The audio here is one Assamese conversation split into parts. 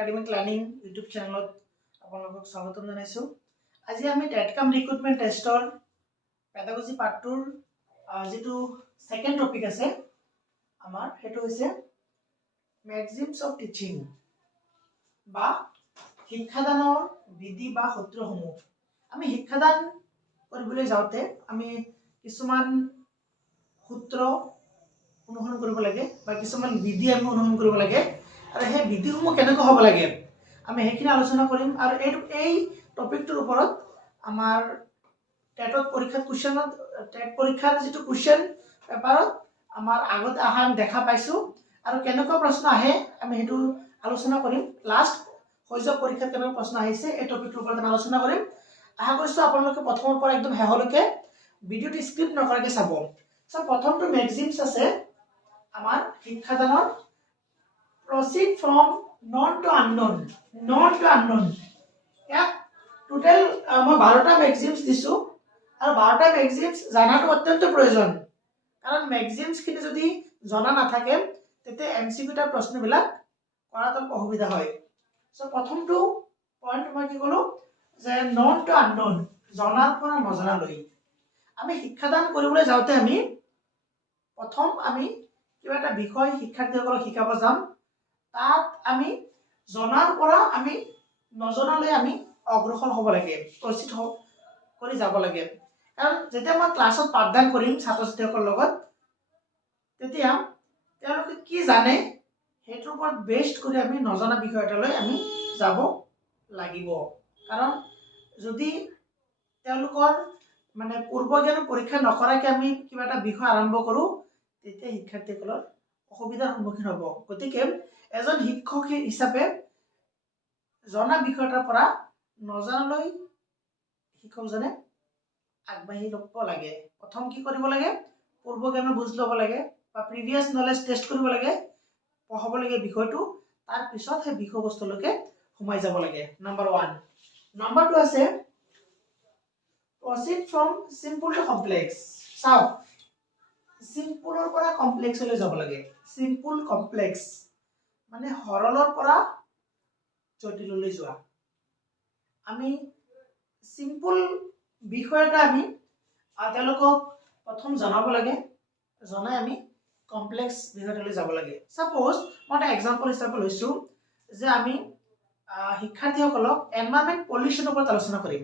একাডেমিক লাৰ্ণিং ইউটিউব চেনেলত আপোনালোকক স্বাগতম জনাইছোঁ। আজি আমি টেটকাম ৰিক্ৰুটমেণ্ট টেষ্টৰ পেডাগজি পাৰ্ট 2ৰ যিটো সেকেন্ড টপিক আছে আমাৰ সেইটো হৈছে মেক্সিমছ অফ টিচিং বা শিক্ষাদানৰ বিধি বা সূত্ৰসমূহ। আমি শিক্ষাদান কৰিবলৈ যাওঁতে আমি কিছুমান সূত্ৰ অনুসৰণ কৰিব লাগে বা কিছুমান বিধি আমি অনুসৰণ কৰিব লাগে আৰু সেই বিধিসমূহ কেনেকৈ হ'ব লাগে আমি সেইখিনি আলোচনা কৰিম। আৰু এই টপিকটোৰ ওপৰত আমাৰ টেটত পৰীক্ষাত টেট পৰীক্ষাৰ যিটো কুৱেশ্যন পেপাৰত আমাৰ আগতে অহা আমি দেখা পাইছোঁ আৰু কেনেকুৱা প্ৰশ্ন আহে আমি সেইটো আলোচনা কৰিম। লাষ্ট হৈ যোৱা পৰীক্ষাত কেনেকুৱা প্ৰশ্ন আহিছে এই টপিকটোৰ ওপৰত আমি আলোচনা কৰিম। আশা কৰিছোঁ আপোনালোকে প্ৰথমৰ পৰা একদম শেষলৈকে ভিডিঅ'টো স্কিপ নকৰাকৈ চাব। প্ৰথমটো মেক্সিমছ আছে আমাৰ শিক্ষাদানৰ proceed from known to unknown, known to unknown। ইয়াত টোটেল মই 12টা মেক্সিমছ দিছোঁ আৰু 12টা মেক্সিমছ জানাটো অত্যন্ত প্ৰয়োজন, কাৰণ মেক্সিমছখিনি যদি জনা নাথাকে তেতিয়া MCQ টাৰ প্ৰশ্নবিলাক কৰাত অলপ অসুবিধা হয়। প্ৰথমটো পইণ্ট মই কি ক'লোঁ যে known to unknown, জনাৰ পৰা নজনালৈ। আমি শিক্ষাদান কৰিবলৈ যাওঁতে আমি প্ৰথম আমি কিবা এটা বিষয় শিক্ষাৰ্থীসকলক শিকাব যাম, তাত আমি জনাৰ পৰা আমি নজনালৈ আমি অগ্ৰসৰ হ'ব লাগে, প্ৰচিড কৰি যাব লাগে। কাৰণ যেতিয়া মই ক্লাছত পাঠদান কৰিম ছাত্ৰ ছাত্ৰীসকলৰ লগত তেতিয়া তেওঁলোকে কি জানে সেইটোৰ ওপৰত বেষ্ট কৰি আমি নজনা বিষয় এটালৈ আমি যাব লাগিব। কাৰণ যদি তেওঁলোকৰ মানে পূৰ্বজ্ঞান পৰীক্ষা নকৰাকৈ আমি কিবা এটা বিষয় আৰম্ভ কৰোঁ তেতিয়া শিক্ষাৰ্থীসকলৰ অসুবিধাৰ সন্মুখীন হ'ব। গতিকে এজন শিক্ষক হিচাপে জনা বিষয় এটাৰ পৰা নজনালৈ শিক্ষকজনে আগবাঢ়ি ল'ব লাগে। প্ৰথম কি কৰিব লাগে, পূৰ্বজ্ঞানৰ বুজ ল'ব লাগে বা প্ৰিভিয়াছ নলেজ টেষ্ট কৰিব লাগে, পঢ়াব লাগে বিষয়টো, তাৰপিছত সেই বিষয়বস্তুলৈকে সোমাই যাব লাগে। নম্বৰ 1। নম্বৰ 2 আছে proceed from simple to complex। চাওক, চিম্পুলৰ পৰা কমপ্লেক্সলৈ যাব লাগে। চিম্পুল কমপ্লেক্স মানে সৰলৰ পৰা জটিললৈ যোৱা। আমি চিম্পুল বিষয় এটা আমি তেওঁলোকক প্ৰথম জনাব লাগে, জনাই আমি কমপ্লেক্স বিষয়টোলৈ যাব লাগে। ছাপ'জ মই এটা এক্সাম্পল হিচাপে লৈছোঁ যে আমি শিক্ষাৰ্থীসকলক এনভাইৰনমেণ্ট পলিউশ্যনৰ ওপৰত আলোচনা কৰিম।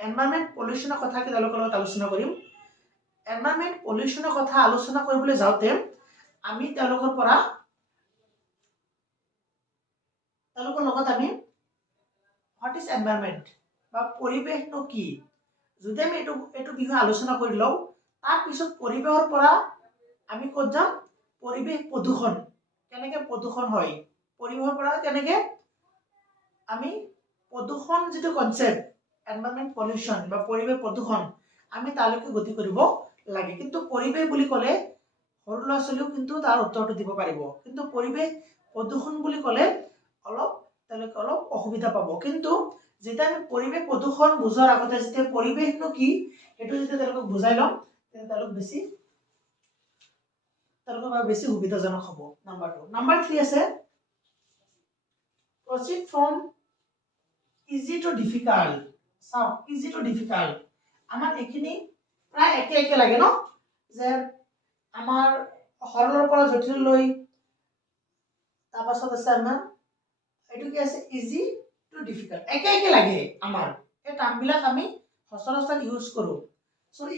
এনভাইৰনমেণ্ট পলিউশ্যনৰ কথা তেওঁলোকৰ লগত আলোচনা কৰিম। এনভাইৰনমেণ্ট পলিউশ্যনৰ কথা আলোচনা কৰিবলৈ যাওঁতে আমি তেওঁলোকৰ লগত আমি হোৱাট ইজ এনভাইৰনমেণ্ট বা পৰিৱেশনো কি, যদি আমি এইটো বিষয়ে আলোচনা কৰি লওঁ তাৰপিছত পৰিৱেশৰ পৰা আমি ক'ত যাম, পৰিৱেশ প্ৰদূষণ কেনেকৈ প্ৰদূষণ হয়, পৰিৱেশৰ পৰা কেনেকৈ আমি প্ৰদূষণ যিটো কনচেপ্ট এনভাইৰনমেণ্ট পলিউশ্যন বা পৰিৱেশ প্ৰদূষণ আমি তালৈকে গতি কৰিব লাগে। কিন্তু পৰিৱেশ বুলি ক'লে সৰু ল'ৰা ছোৱালীও কিন্তু তাৰ উত্তৰটো দিব পাৰিব, কিন্তু পৰিৱেশ প্ৰদূষণ বুলি ক'লে তেওঁলোকে অলপ অসুবিধা পাব। কিন্তু যেতিয়া আমি পৰিৱেশ প্ৰদূষণ বুজাৰ আগতে যেতিয়া পৰিৱেশনো কি সেইটো যেতিয়া তেওঁলোকক বুজাই ল'ম তেতিয়া তেওঁলোকৰ বাবে বেছি সুবিধাজনক হ'ব। নম্বৰ 2। নম্বৰ 3 আছে proceed from easy to difficult। চাওক, easy to difficult আমাৰ এইখিনি প্ৰায় একে লাগে ন, যে আমাৰ সৰলৰ পৰা জটিললৈ, তাৰপাছত আছে আমাৰ এইটো কি আছে ইজি টু ডিফিকাল্ট, একে লাগে আমাৰ এই টাৰ্মবিলাক আমি সচৰাচৰ ইউজ কৰোঁ।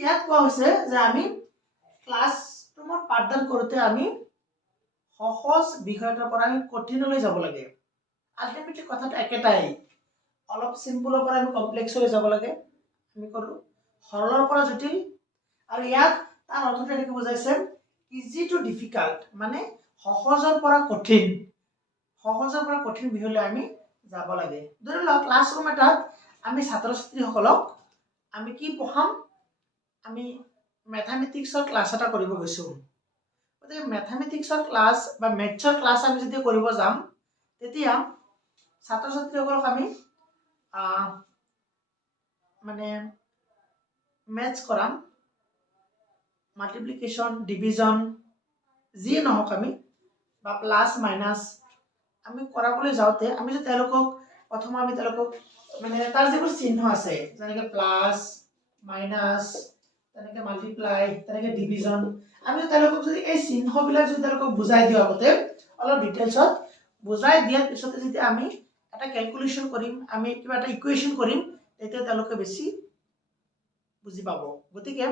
ইয়াত কোৱা হৈছে যে আমি ক্লাছ ৰুমত পাঠদান কৰোঁতে আমি সহজ বিষয় এটাৰ পৰা আমি কঠিনলৈ যাব লাগে। আল্টিমেটলি কথাটো একেটাই, অলপ চিম্পুলৰ পৰা আমি কমপ্লেক্সলৈ যাব লাগে। আমি ক'লোঁ সৰলৰ পৰা জটিল, আৰু ইয়াত তাৰ অৰ্থটো এনেকৈ বুজাইছে ইজি টু ডিফিকাল্ট মানে সহজৰ পৰা কঠিন বিষয়লৈ আমি যাব লাগে। ধৰি লওক ক্লাছৰুম এটাত আমি ছাত্ৰ ছাত্ৰীসকলক আমি কি পঢ়াম, আমি মেথামেটিক্সৰ ক্লাছ এটা কৰিব গৈছোঁ। গতিকে মেথামেটিক্সৰ ক্লাছ বা মেথছৰ ক্লাছ আমি যদি কৰিব যাম তেতিয়া ছাত্ৰ ছাত্ৰীসকলক আমি মানে মেথছ কৰাম, মাল্টিপ্লিকেশ্যন ডিভিজন যিয়ে নহওক আমি বা প্লাছ মাইনাছ আমি কৰাবলৈ যাওঁতে আমি যে তেওঁলোকক প্ৰথম আমি তেওঁলোকক মানে তাৰ যিবোৰ চিহ্ন আছে যেনেকৈ প্লাছ মাইনাছ তেনেকৈ মাল্টিপ্লাই তেনেকৈ ডিভিজন আমি তেওঁলোকক যদি এই চিহ্নবিলাক যদি তেওঁলোকক বুজাই দিওঁ আগতে অলপ ডিটেইলছত বুজাই দিয়াৰ পিছতে যেতিয়া আমি এটা কেলকুলেশ্যন কৰিম আমি কিবা এটা ইকুৱেশ্যন কৰিম তেতিয়া তেওঁলোকে বেছি বুজি পাব গতিকে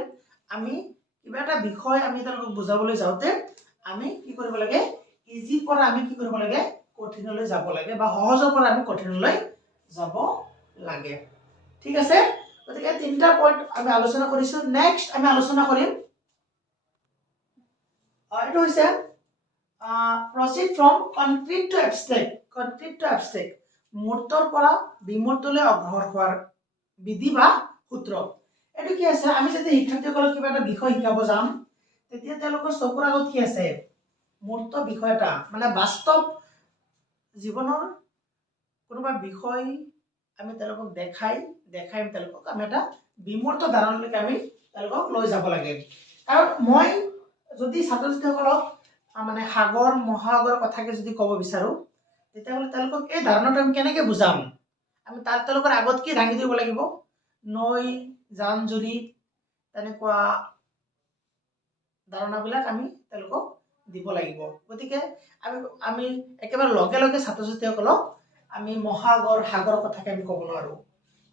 আমি কিবা এটা বিষয় আমি তেওঁলোকক বুজাবলৈ যাওঁতে আমি কি কৰিব লাগে ইজিৰ পৰা আমি কি কৰিব লাগে কঠিনলৈ যাব লাগে বা সহজৰ পৰা আমি কঠিনলৈ যাব লাগে ঠিক আছে গতিকে তিনিটা পইণ্ট আমি আলোচনা কৰিছোঁ নেক্সট আমি আলোচনা কৰিম এইটো হৈছে proceed from concrete to abstract মূৰ্তৰ পৰা বিমূৰ্তলৈ অগ্ৰসৰ হোৱাৰ বিধি বা সূত্ৰ এইটো কি আছে আমি যদি শিক্ষাৰ্থীসকলক কিবা এটা বিষয় শিকাব যাম তেতিয়া তেওঁলোকৰ চকুৰ আগত কি আছে মূৰ্ত বিষয় এটা মানে বাস্তৱ জীৱনৰ কোনোবা বিষয় আমি তেওঁলোকক দেখাই তেওঁলোকক আমি এটা বিমূৰ্ত ধাৰণলৈকে আমি তেওঁলোকক লৈ যাব লাগে কাৰণ মই যদি ছাত্ৰ ছাত্ৰীসকলক মানে সাগৰ মহাসাগৰৰ কথাকে যদি ক'ব বিচাৰোঁ তেতিয়াহ'লে তেওঁলোকক এই ধাৰণাটো আমি কেনেকৈ বুজাম আমি তাত তেওঁলোকৰ আগত কি দাঙি দিব লাগিব নৈ জান জুৰি তেনেকুৱা ধাৰণাবিলাক আমি তেওঁলোকক দিব লাগিব গতিকে আমি একেবাৰে লগে লগে ছাত্ৰ ছাত্ৰীসকলক আমি মহাসাগৰ সাগৰৰ কথাকে আমি ক'ব নোৱাৰোঁ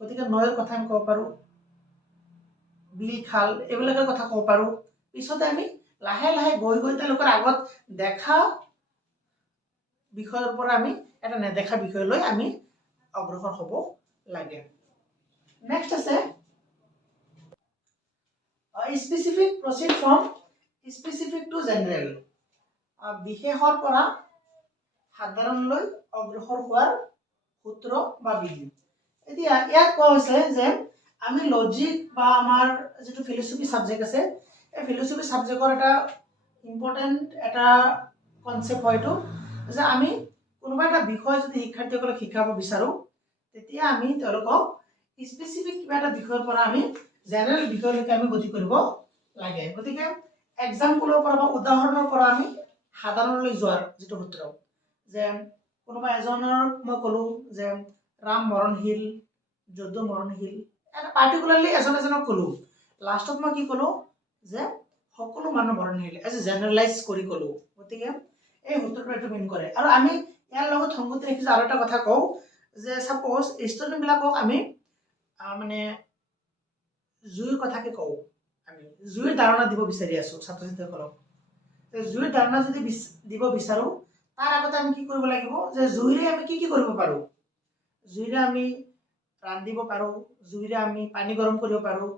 গতিকে নৈৰ কথা আমি ক'ব পাৰোঁ বিল খাল এইবিলাকৰ কথা ক'ব পাৰোঁ পিছতে আমি লাহে লাহে গৈ তেওঁলোকৰ আগত দেখা বিষয়ৰ পৰা আমি এটা নেদেখা বিষয়লৈ আমি অগ্ৰসৰ হ'ব লাগে নেক্সট আছে specific proceed from specific to general বিশেষৰ পৰা সাধাৰণলৈ অগ্ৰসৰ হোৱাৰ সূত্ৰ বা বিধি এতিয়া ইয়াত কোৱা হৈছে যে আমি লজিক বা আমাৰ যিটো ফিলচফি ছাবজেক্ট আছে এই ফিলচফি ছাবজেক্টৰ এটা ইম্পৰ্টেণ্ট এটা কনচেপ্ট হয়তো যে আমি কোনোবা এটা বিষয় যদি শিক্ষাৰ্থীসকলক শিকাব বিচাৰোঁ তেতিয়া আমি তেওঁলোকক স্পেচিফিক কিবা এটা বিষয়ৰ পৰা আমি জেনেৰেল বিষয়লৈকে আমি গতি কৰিব লাগে গতিকে এক্সাম্পলৰ পৰা বা উদাহৰণৰ পৰা আমি সাধাৰণলৈ যোৱাৰ যিটো সূত্ৰ যে কোনোবা এজনৰ মই ক'লোঁ যে ৰাম মৰণশীল যদু মৰণশীল এটা পাৰ্টিকুলাৰলি এজনক ক'লোঁ লাষ্টত মই কি ক'লোঁ যে সকলো মানুহ মৰণশীল এজ এ জেনেৰেলাইজ কৰি ক'লোঁ গতিকে এই সূত্ৰটো এইটো মিন কৰে আৰু আমি ইয়াৰ লগত সংগতি ৰাখি আৰু এটা কথা কওঁ যে ছাপ'জ ষ্টুডেণ্টবিলাকক আমি মানে জুইৰ কথাকে কওঁ আমি জুইৰ ধাৰণা দিব বিচাৰি আছোঁ ছাত্ৰ ছাত্ৰীসকলক জুইৰ ধাৰণা যদি দিব বিচাৰোঁ তাৰ আগতে আমি কি কৰিব লাগিব যে জুইৰে আমি কি কৰিব পাৰোঁ জুইৰে আমি ৰান্ধিব পাৰোঁ জুইৰে আমি পানী গৰম কৰিব পাৰোঁ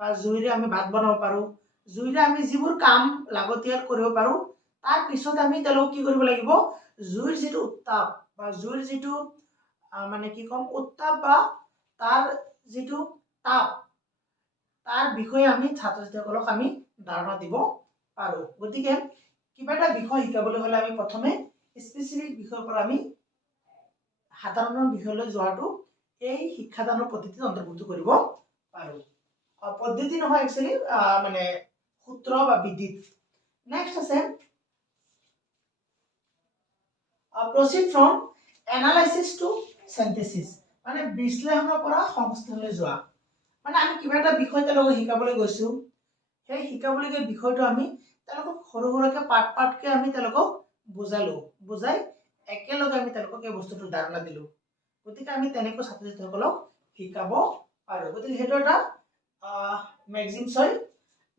বা জুইৰে আমি ভাত বনাব পাৰোঁ জুইৰে আমি যিবোৰ কাম লাগতিয়াল কৰিব পাৰোঁ তাৰ পিছত আমি তেওঁলোকক কি কৰিব লাগিব জুইৰ যিটো উত্তাপ বা জুইৰ যিটো মানে কি ক'ম উত্তাপ বা তাৰ যিটো তাপ তাৰ বিষয়ে আমি ছাত্ৰ ছাত্ৰীসকলক আমি ধাৰণা দিব পাৰোঁ গতিকে কিবা এটা বিষয় শিকাবলৈ হ'লে আমি প্ৰথমে স্পেচিফিক বিষয়ৰ পৰা আমি সাধাৰণৰ বিষয়লৈ যোৱাটো এই শিক্ষাদানৰ পদ্ধতিত অন্তৰ্ভুক্ত কৰিব পাৰোঁ পদ্ধতি নহয় একচুৱেলি মানে সূত্ৰ বা বিধিত নেক্সট আছে proceed from analysis to synthesis মানে বিশ্লেষণৰ পৰা সংশ্লেষণলৈ যোৱা মানে আমি কিবা এটা বিষয় তেওঁলোকক শিকাবলৈ গৈছোঁ সেই শিকাবলগীয়া বিষয়টো আমি তেওঁলোকক সৰু সৰুকৈ পাৰ্টকৈ আমি তেওঁলোকক বুজাই একেলগে আমি তেওঁলোকক এই বস্তুটোৰ ধাৰণা দিলোঁ গতিকে আমি তেনেকৈ ছাত্ৰ ছাত্ৰীসকলক শিকাব পাৰোঁ গতিকে সেইটো এটা মেগজিনছ হয়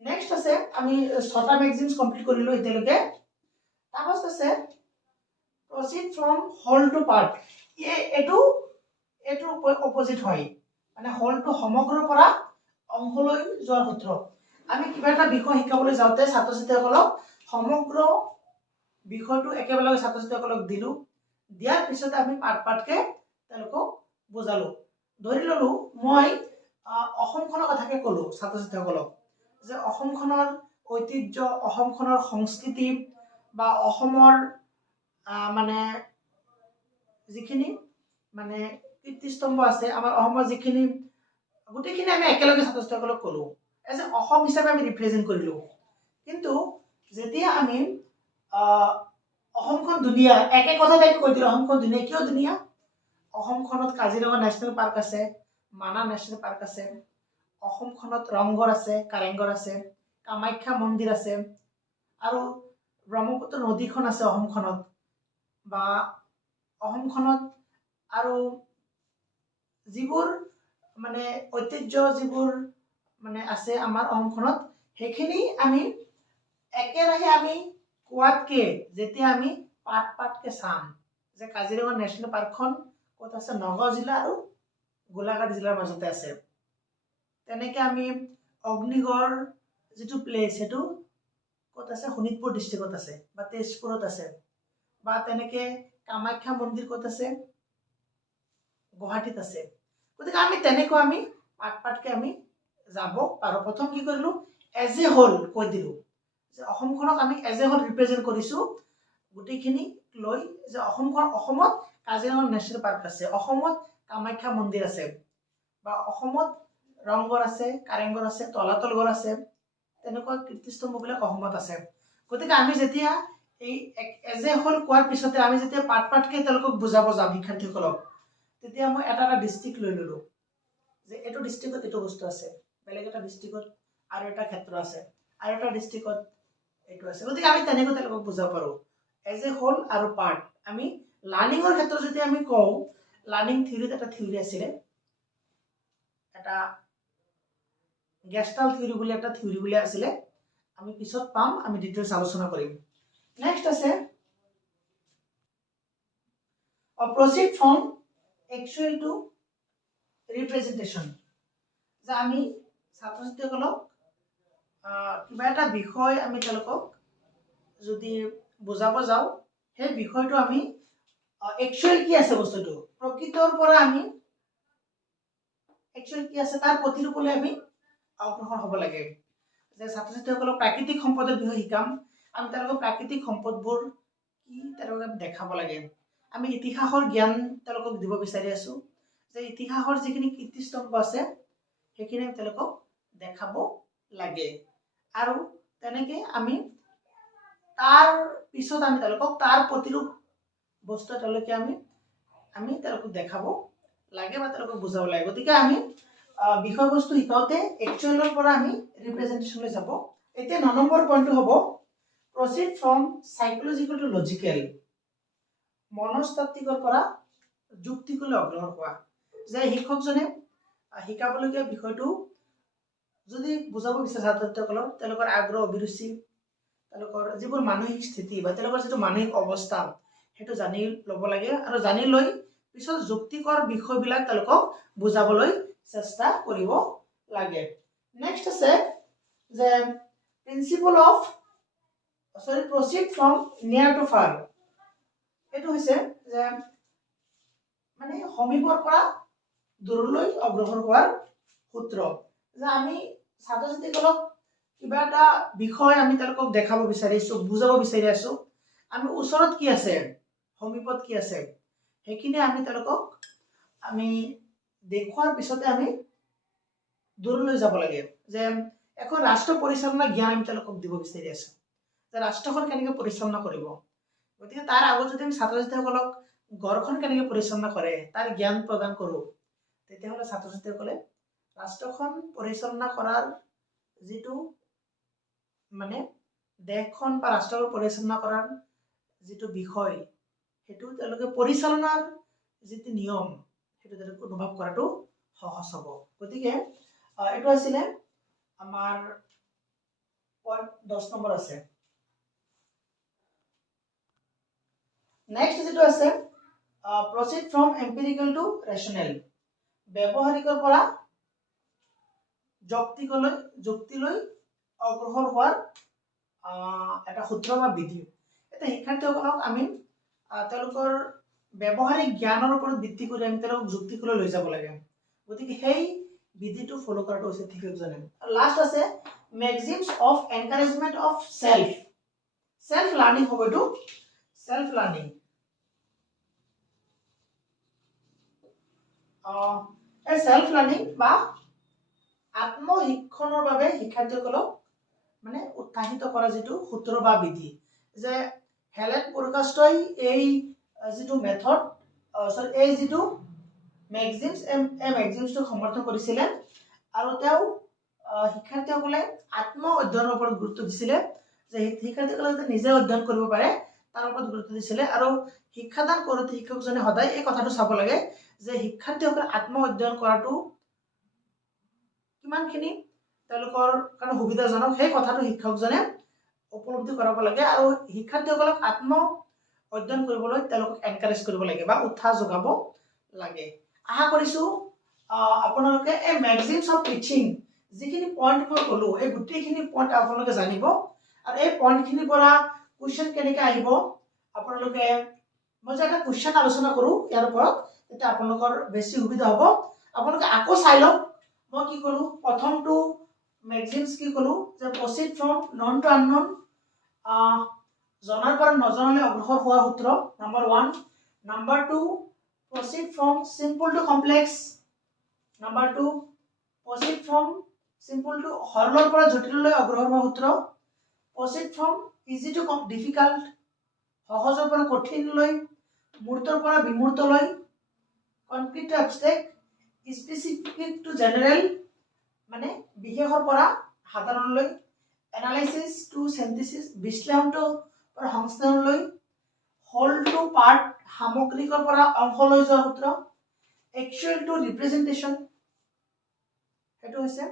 নেক্সট আছে আমি 6টা মেগজিনছ কমপ্লিট কৰিলোঁ এতিয়ালৈকে তাৰপাছত আছে proceed from whole to part এইটো অপজিট হয় মানে whole to সমগ্ৰৰ পৰা অংশলৈ যোৱাৰ সূত্ৰ আমি কিবা এটা বিষয় শিকাবলৈ যাওঁতে ছাত্ৰ ছাত্ৰীসকলক সমগ্ৰ বিষয়টো একেবাৰে ছাত্ৰ ছাত্ৰীসকলক দিলোঁ দিয়াৰ পিছতে আমি পাৰ্টকৈ তেওঁলোকক বুজালোঁ ধৰি ল'লোঁ মই অসমখনৰ কথাকে ক'লোঁ ছাত্ৰ ছাত্ৰীসকলক যে অসমখনৰ ঐতিহ্য অসমখনৰ সংস্কৃতি বা অসমৰ মানে যিখিনি মানে কীৰ্তিস্তম্ভ আছে আমাৰ অসমৰ যিখিনি গোটেইখিনি আমি একেলগে ছাত্ৰ ছাত্ৰীসকলক ক'লোঁ এজ এ অসম হিচাপে আমি ৰিপ্ৰেজেণ্ট কৰিলোঁ কিন্তু যেতিয়া আমি অসমখন ধুনীয়া একে কথাতে কৈ দিলোঁ অসমখন ধুনীয়া কিয় ধুনীয়া অসমখনত কাজিৰঙা নেশ্যনেল পাৰ্ক আছে মানাহ নেশ্যনেল পাৰ্ক আছে অসমখনত ৰংঘৰ আছে কাৰেংঘৰ আছে কামাখ্যা মন্দিৰ আছে আৰু ব্ৰহ্মপুত্ৰ নদীখন আছে অসমখনত বা অসমখনত আৰু যিবোৰ মানে ঐতিহ্য যিবোৰ মানে আছে আমাৰ অসমখনত সেইখিনি আমি একেৰাহে আমি কোৱাতকে যেতিয়া আমি পাটকে চাম যে কাজিৰঙা নেশ্যনেল পাৰ্কখন ক'ত আছে নগাঁও জিলা আৰু গোলাঘাট জিলাৰ মাজতে আছে তেনেকে আমি অগ্নিগড় যিটো প্লেচ সেইটো ক'ত আছে শোণিতপুৰ ডিষ্ট্ৰিক্টত আছে বা তেজপুৰত আছে বা তেনেকে কামাখ্যা মন্দিৰ ক'ত আছে গুৱাহাটীত আছে গতিকে আমি তেনেকৈ আমি পাটকে আমি যাব পাৰোঁ প্ৰথম কি কৰিলোঁ এজ এ হোল কৈ দিলোঁ যে অসমখনক আমি এজ এ হোল ৰিপ্ৰেজেণ্ট কৰিছোঁ গোটেইখিনি লৈ যে অসমত কাজিৰঙা নেশ্যনেল পাৰ্ক আছে অসমত কামাখ্যা মন্দিৰ আছে বা অসমত ৰংঘৰ আছে কাৰেংঘৰ আছে তলাতল ঘৰ আছে তেনেকুৱা কীৰ্তিস্তম্ভবিলাক অসমত আছে গতিকে আমি যেতিয়া এই এজ এ হোল কোৱাৰ পিছতে আমি যেতিয়া পাটকে তেওঁলোকক বুজাব যাম শিক্ষাৰ্থীসকলক তেতিয়া মই এটা ডিষ্ট্ৰিক্ট লৈ ল'লোঁ যে এইটো ডিষ্ট্ৰিক্টত এইটো বস্তু আছে বেলেগ এটা ডিষ্ট্ৰিক্টত আৰু এটা ক্ষেত্ৰ আছে আৰু এটা ডিষ্ট্ৰিক্টত এইটো আছে গতিকে আমি তেনেকৈ তেওঁলোকক বুজাব পাৰোঁ এজ এ হোল আৰু পাৰ্ট আমি লাৰ্ণিঙৰ ক্ষেত্ৰত যদি আমি কওঁ লাৰ্ণিং থিয়ৰীত এটা থিয়ৰী আছিলে এটা গেষ্টাল্ট থিয়ৰী বুলি এটা থিয়ৰী বুলি আছিলে আমি পিছত পাম আমি ডিটেইলছ আলোচনা কৰিম নেক্সট আছে proceed from actual to representation যে আমি ছাত্ৰ ছাত্ৰীসকলক কিবা এটা বিষয় আমি তেওঁলোকক যদি বুজাব যাওঁ সেই বিষয়টো আমি একচুৱেল কি আছে বস্তুটো প্ৰকৃতৰ পৰা আমি একচুৱেল কি আছে তাৰ প্ৰতিৰূপলৈ আমি অগ্ৰসৰ হ'ব লাগে যে ছাত্ৰ ছাত্ৰীসকলক প্ৰাকৃতিক সম্পদৰ বিষয়ে শিকাম আমি তেওঁলোকক প্ৰাকৃতিক সম্পদবোৰ কি তেওঁলোকক আমি দেখাব লাগে আমি ইতিহাসৰ জ্ঞান তেওঁলোকক দিব বিচাৰি আছোঁ যে ইতিহাসৰ যিখিনি কীৰ্তিস্তম্ভ আছে সেইখিনি তেওঁলোকক দেখাব লাগে আৰু তেনেকে আমি তাৰ পিছত আমি তেওঁলোকক তাৰ প্ৰতিৰূপ বস্তু তেওঁলোকে আমি তেওঁলোকক দেখাব লাগে বা তেওঁলোকক বুজাব লাগে গতিকে আমি বিষয়বস্তু শিকাওঁতে একচুৱেলৰ পৰা আমি ৰিপ্ৰেজেণ্টেশ্যনলৈ যাব এতিয়া 9 নম্বৰ পইণ্টটো হ'ব প্ৰচিড ফ্ৰম সাইকোলজিকেল টু লজিকেল মনস্তাত্ত্বিকৰ পৰা যুক্তিকলৈ অগ্ৰসৰ হোৱা যে শিক্ষকজনে শিকাবলগীয়া বিষয়টো যদি বুজাব বিচাৰে ছাত্ৰ ছাত্ৰীসকলক তেওঁলোকৰ আগ্ৰহ অভিৰুচি তেওঁলোকৰ যিবোৰ মানসিক স্থিতি বা তেওঁলোকৰ যিটো মানসিক অৱস্থা সেইটো জানি ল'ব লাগে আৰু জানি লৈ পিছত যুক্তিকৰ বিষয়বিলাক তেওঁলোকক বুজাবলৈ চেষ্টা কৰিব লাগে নেক্সট আছে যে প্ৰিন্সিপল অফ প্ৰচিড ফ্ৰম নিয়াৰ টু ফাৰ এইটো হৈছে যে মানে সমীপৰ পৰা দূৰলৈ অগ্ৰসৰ হোৱাৰ সূত্ৰ যে আমি ছাত্ৰ ছাত্ৰীসকলক কিবা এটা বিষয় আমি তেওঁলোকক দেখাব বিচাৰিছোঁ বুজাব বিচাৰি আছোঁ আমি ওচৰত কি আছে সমীপত কি আছে সেইখিনি আমি তেওঁলোকক আমি দেখুৱাৰ পিছতে আমি দূৰলৈ যাব লাগে যে এখন ৰাষ্ট্ৰ পৰিচালনা জ্ঞান আমি তেওঁলোকক দিব বিচাৰি আছোঁ যে ৰাষ্ট্ৰখন কেনেকৈ পৰিচালনা কৰিব গতিকে তাৰ আগত যদি আমি ছাত্ৰ ছাত্ৰীসকলক ঘৰখন কেনেকৈ পৰিচালনা কৰে তাৰ জ্ঞান প্ৰদান কৰোঁ তেতিয়াহ'লে ছাত্ৰ ছাত্ৰীসকলে ৰাষ্ট্ৰখন পৰিচালনা কৰাৰ যিটো মানে দেশখন বা ৰাষ্ট্ৰখন পৰিচালনা কৰাৰ যিটো বিষয় সেইটো তেওঁলোকে পৰিচালনাৰ যিটো নিয়ম সেইটো তেওঁলোকে অনুভৱ কৰাটো সহজ হ'ব গতিকে এইটো আছিলে আমাৰ পইণ্ট 10 নম্বৰ আছে নেক্সট যেটো আছে proceed from empirical to rational ব্যৱহাৰিকৰ পৰা যুক্তিলৈ অগ্ৰসৰ হোৱাৰ এটা সূত্ৰ বা বিধি এটা শিক্ষাৰ্থীসকলক আমি তেওঁলোকৰ ব্যৱহাৰিক জ্ঞানৰ ওপৰত ভিত্তি কৰি আমি তেওঁলোকক যুক্তিলৈ লৈ যাব লাগে গতিকে সেই বিধিটো ফলো কৰাটো উচিত শিক্ষকজনে আৰু লাষ্ট আছে maxims of encouragement of self learning হ'ব এইটো সেল্ফ লাৰ্নিং সেল্ফ লাৰ্নিং বা আত্মশিক্ষণৰ বাবে শিক্ষাৰ্থীসকলক মানে উৎসাহিত কৰা যিটো সূত্ৰ বা বিধি যে হেলেন পডকাষ্টই এই যিটো মেথড এই যিটো মেগজিমছ এই মেগজিমছটোক সমৰ্থন কৰিছিলে আৰু তেওঁ শিক্ষাৰ্থীসকলে আত্ম অধ্যয়নৰ ওপৰত গুৰুত্ব দিছিলে যে শিক্ষাৰ্থীসকলে যাতে নিজে অধ্যয়ন কৰিব পাৰে তাৰ ওপৰত গুৰুত্ব দিছিলে আৰু শিক্ষাদান কৰোঁতে শিক্ষকজনে সদায় এই কথাটো চাব লাগে যে শিক্ষাৰ্থীসকলে আত্ম অধ্যয়ন কৰাটো কিমানখিনি তেওঁলোকৰ কাৰণে সুবিধাজনক সেই কথাটো শিক্ষকজনে উপলব্ধি কৰাব লাগে আৰু শিক্ষাৰ্থীসকলক আত্ম অধ্যয়ন কৰিবলৈ তেওঁলোকক এনকাৰেজ কৰিব লাগে বা উৎসাহ যোগাব লাগে। আশা কৰিছোঁ আপোনালোকে এই মেগজিনছ অফ টিচিং যিখিনি পইণ্ট মই ক'লোঁ এই গোটেইখিনি পইণ্ট আপোনালোকে জানিব আৰু এই পইণ্টখিনিৰ পৰা কুৱেশ্যন কেনেকৈ আহিব আপোনালোকে মই যে এটা কুৱেশ্যন আলোচনা কৰোঁ ইয়াৰ ওপৰত তেতিয়া আপোনালোকৰ বেছি সুবিধা হ'ব। আপোনালোকে আকৌ চাই লওক মই কি ক'লোঁ প্ৰথমটো মেগজিনছ কি ক'লোঁ যে proceed from known to unknown জনাৰ পৰা নজনালৈ অগ্ৰসৰ হোৱা সূত্ৰ number 1 number 2 proceed from simple to complex number 2 proceed from simple to সৰলৰ পৰা জটিললৈ অগ্ৰসৰ হোৱা সূত্ৰ proceed from easy to difficult সহজৰ পৰা কঠিনলৈ মূৰ্তৰ পৰা বিমূৰ্তলৈ concrete to abstract specific to general মানে বিশেষৰ পৰা সাধাৰণলৈ analysis to synthesis বিশ্লেষণটো পৰা সংশ্লেষণলৈ whole to part সামগ্ৰিকৰ পৰা অংশলৈ যোৱা সূত্ৰ actual to representation সেইটো হৈছে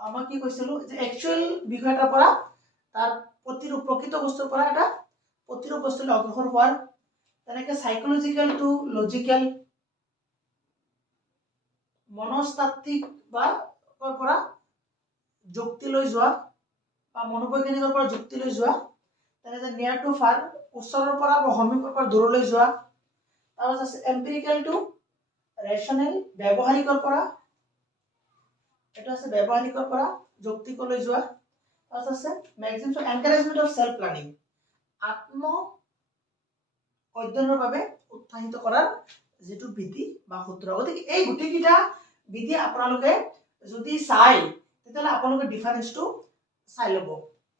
মই কি কৈছিলোঁ যে actual বিষয় এটাৰ পৰা তাৰ প্ৰতিৰূপ প্ৰকৃত বস্তুৰ পৰা এটা প্ৰতিৰূপ বস্তুলৈ অগ্ৰসৰ হোৱাৰ তেনেকৈ psychological to logical মনস্তাত্ত্বিক বা পৰা যুক্তিলৈ যোৱা বা মনোবৈজ্ঞানিকৰ পৰা যুক্তিলৈ যোৱা তেনেকৈ near to far ওচৰৰ পৰা বা সমীপৰ পৰা দূৰলৈ যোৱা তাৰপিছত আছে এম্পিৰিকেল টু ৰেচনেল ব্যৱহাৰিকৰ পৰা এটা আছে ব্যৱহাৰিকৰ পৰা যৌক্তিকলৈ যোৱা তাৰপিছত আছে maxims of encouragement of self learning আত্ম অধ্যয়নৰ বাবে উৎসাহিত কৰাৰ যিটো বিধি বা সূত্ৰ গতিকে এই গোটেইকেইটা বিধি আপোনালোকে যদি চাই তেতিয়াহ'লে আপোনালোকে ডিফাৰেন্সটো চাই ল'ব।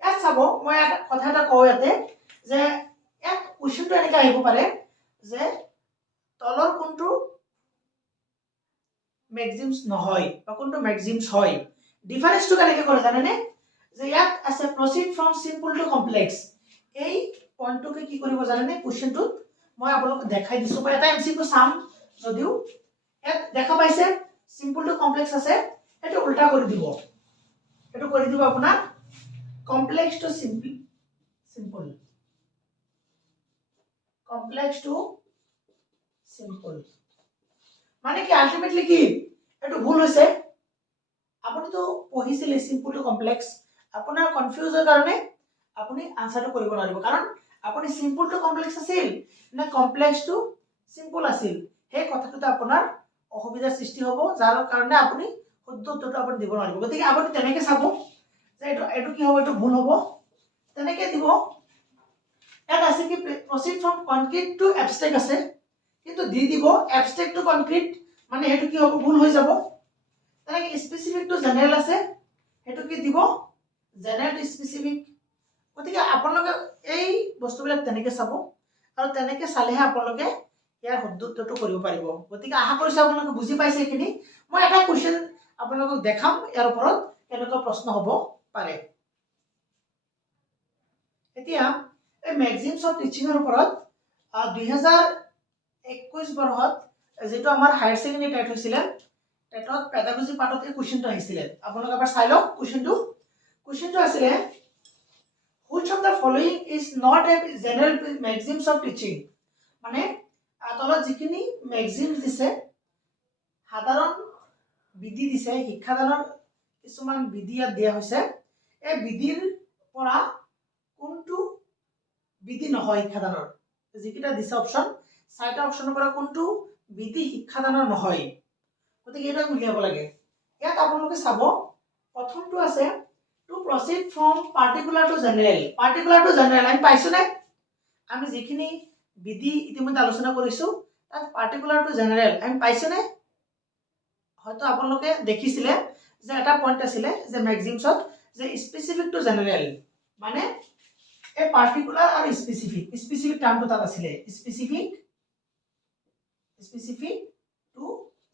ইয়াত চাব মই এটা কথা এটা কওঁ ইয়াতে যে ইয়াত কুৱেশ্যনটো এনেকৈ আহিব পাৰে যে তলৰ কোনটো মেগজিমছ নহয় বা কোনটো মেগজিমছ হয় ডিফাৰেন্সটো কেনেকৈ কৰে জানেনে যে ইয়াত আছে proceed from simple to complex এই পইণ্টটোকে কি কৰিব জানেনে কুৱেশ্যনটোত মই আপোনালোকক দেখাই দিছোঁ বা এটা এমচিকিউ চাম যদিও ইয়াত দেখা পাইছে চিম্পল টু কমপ্লেক্স আছে সেইটো উল্টা কৰি দিব এইটো কৰি দিব আপোনাৰ complex to simple complex to simple মানে কি আলটিমেটলি কি এটো ভুল হৈছে আপুনিতো পঢ়িছিলে সিম্পল টু কমপ্লেক্স আপোনাৰ কনফিউজৰ কাৰণে আপুনি আনসাৰটো কৰিব নোৱাৰিব কাৰণ আপুনি সিম্পল টু কমপ্লেক্স আছিল না কমপ্লেক্স টু সিম্পল আছিল সেই কথাটোতে আপোনাৰ অসুবিধাৰ সৃষ্টি হ'ব যাৰ কাৰণে আপুনি শুদ্ধ উত্তৰটো আপুনি দিব নোৱাৰিব গতিকে আপুনি তেনেকৈ চাব যে এটো কি হ'ব এটো ভুল হ'ব তেনেকৈ দিব এটা আছে কি proceed from concrete to abstract আছে কিন্তু দি দিব abstract to concrete মানে হেতু কি হ'ব ভুল হৈ যাব তেনেকৈ স্পেসিফিক টু জেনাৰেল আছে হেতু কি দিব জেনাৰেল টু স্পেসিফিক গতিকে আপোনালোকে এই বস্তুবিলাক তেনেকৈ চাব আৰু তেনেকৈ চালেহে আপোনালোকে ইয়াৰ শুদ্ধ উত্তৰটো কৰিব পাৰিব গতিকে আশা কৰিছোঁ আপোনালোকে বুজি পাইছে এইখিনি মই এটা কোৱেশ্চন আপোনালোকক দেখাম ইয়াৰ ওপৰত কেনেকুৱা প্ৰশ্ন হ'ব পাৰে এতিয়া এই মেগজিনছ অফ টিচিংৰ ওপৰত 2021 বৰ্ষত যেটো আমাৰ হায়াৰ সেকেন্ডাৰী টেট হৈছিল টেটত পেডাগজি পাৰ্টত এই কোৱেশ্চনটো আহিছিল আপোনালোকে এবাৰ চাই লওক কোৱেশ্চনটো আছিল which of the following is not a general maxims of teaching মানে তলত যিখিনি মেগজিনছ দিছে সাধাৰণ বিধি দিছে শিক্ষাদানৰ কিছুমান বিধি ইয়াত দিয়া হৈছে এই বিধিৰ পৰা কোনটো বিধি নহয় শিক্ষাদানৰ যিকিটা দিছে অপচন চাৰিটা অপচনৰ পৰা কোনটো বিধি শিক্ষাদানৰ নহয় গতিকে এটা উলিয়াব লাগে ইয়াত আপোনালোকে চাব প্ৰথমটো আছে to proceed from particular to general আমি পাইছো নে আমি যিখিনি বিধি ইতিমধ্যে আলোচনা কৰিছো তাত পাৰ্টিকুলাৰ টু জেনাৰেল আমি পাইছো নে হয়তো আপোনালোকে দেখিছিলে যে এটা পইণ্ট আছিলে যে মেগজিমছত যে স্পেসিফিক টু জেনাৰেল মানে এই পাৰ্টিকুলাৰ আৰু স্পেচিফিক টাৰ্মটো তাত আছিলে স্পেচিফিক টু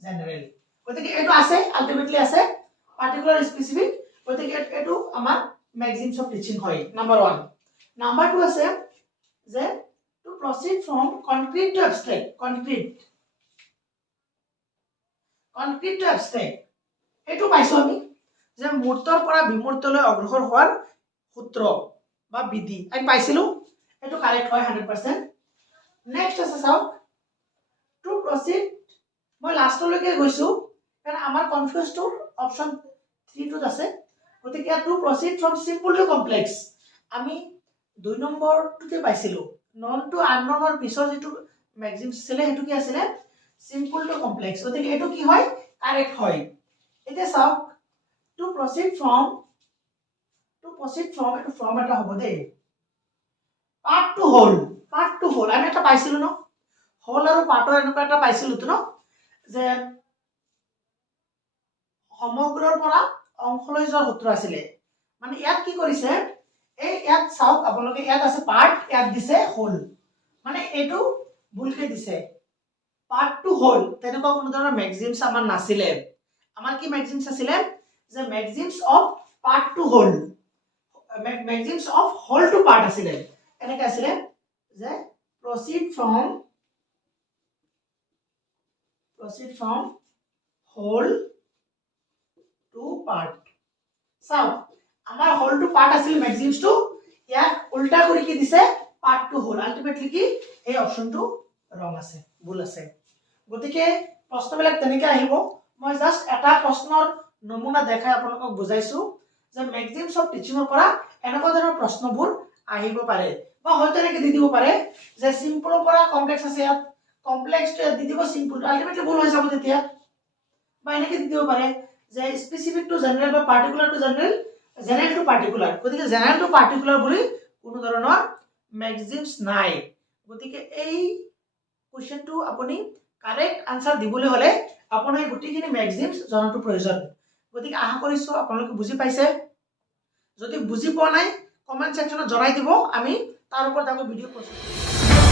জেনেৰেল গতিকে এইটো আছে আলটিমেটলি আছে পাৰ্টিকুলাৰ স্পেচিফিক গতিকে এইটো আমাৰ মেক্সিমছ অফ টিচিং হয় নাম্বাৰ 1 নাম্বাৰ 2 আছে যে to proceed from concrete to abstract concrete to abstract এইটো পাইছো আমি যে মূৰ্তৰ পৰা বিমূৰ্তলৈ অগ্ৰসৰ হোৱাৰ সূত্ৰ বা বিধি আমি পাইছিলো এইটো কাৰেক্ট হয় 100% নেক্সট আছে চাওক টু প্ৰসিড মই লাষ্টলৈকে গৈছো কাৰণ আমাৰ কনফিউজটো অপচন 3 টোত আছে গতিকে to proceed from simple to complex আমি 2 নম্বৰটোতে পাইছিলো নন টু আনননৰ পিছৰ যেটো ম্যাক্সিমাম ছিলে হেতু কি আছিল সিম্পল টু কমপ্লেক্স গতিকে এটো কি হয় কারেক্ট হয় এতিয়া চাওক টু প্ৰসিড ফ্ৰম এটো ফ্ৰম এটা হ'ব দে পাৰ্ট টু হোল আমি এটা পাইছিলো ন হোল আৰু পাৰ্টৰ এনেকুৱা এটা পাইছিলো তো ন যে সমগ্ৰৰ পৰা অংশলৈ যোৱাৰ সূত্ৰ আছিলে মানে ইয়াত কি কৰিছে এই ইয়াত চাওক আপোনালোকে ইয়াত আছে পার্ট ইয়াত দিছে হোল মানে এটো ভুলকে দিছে পার্ট টু হোল তেনেকুৱা কোনো ধৰণৰ ম্যাক্সিমাম আমাৰ নাছিলে আমাৰ কি ম্যাক্সিমাম আছিলে যে maximum of part to whole maximum of whole to part আছিলে এনেকৈ আছিলে যে proceed from whole to part চাও আমাৰ whole to part আছিল ম্যাক্সিমাম টু ইয়াক উল্টা কৰি কি দিছে part to whole আলটিমেটলি কি এই অপচনটো ৰং আছে ভুল আছে গতিকে প্ৰশ্নবিলাক তেনেকৈ আহিব মই জাস্ট এটা প্ৰশ্নৰ নমুনা দেখাই আপোনালোকক বুজাইছো যে ম্যাক্সিমাম অফ টিচিংৰ পৰা এনেকুৱা ধৰণৰ প্ৰশ্নবোৰ আহিব পাৰে বা হয়তো এনেকৈ দি দিব পাৰে যে সিম্পলৰ পৰা কমপ্লেক্স আছে ইয়াত কমপ্লেক্স টু দি দিব সিম্পল আলটিমেটলি ভুল হৈ যাব তেতিয়া বা এনেকৈ দি দিব পাৰে যে স্পেসিফিক টু জেনাৰেল বা particular to general to particular গতিকে জেনাৰেল টু পাৰ্টিকুলাৰ বুলি কোনো ধৰণৰ ম্যাক্সিমাম নাই গতিকে এই কোৱেশ্চনটো আপুনি কাৰেক্ট আনসাৰ দিবলৈ হলে আপোনাৰ এই গুটিখিনি ম্যাক্সিমাম জনাটো প্ৰয়োজন গতিকে আশা কৰিছো আপোনালোকে বুজি পাইছে যদি বুজি পোৱা নাই কমেন্ট সেকশনত জনাই দিব আমি তাৰ ওপৰত আকৌ ভিডিও প্ৰস্তুত কৰিম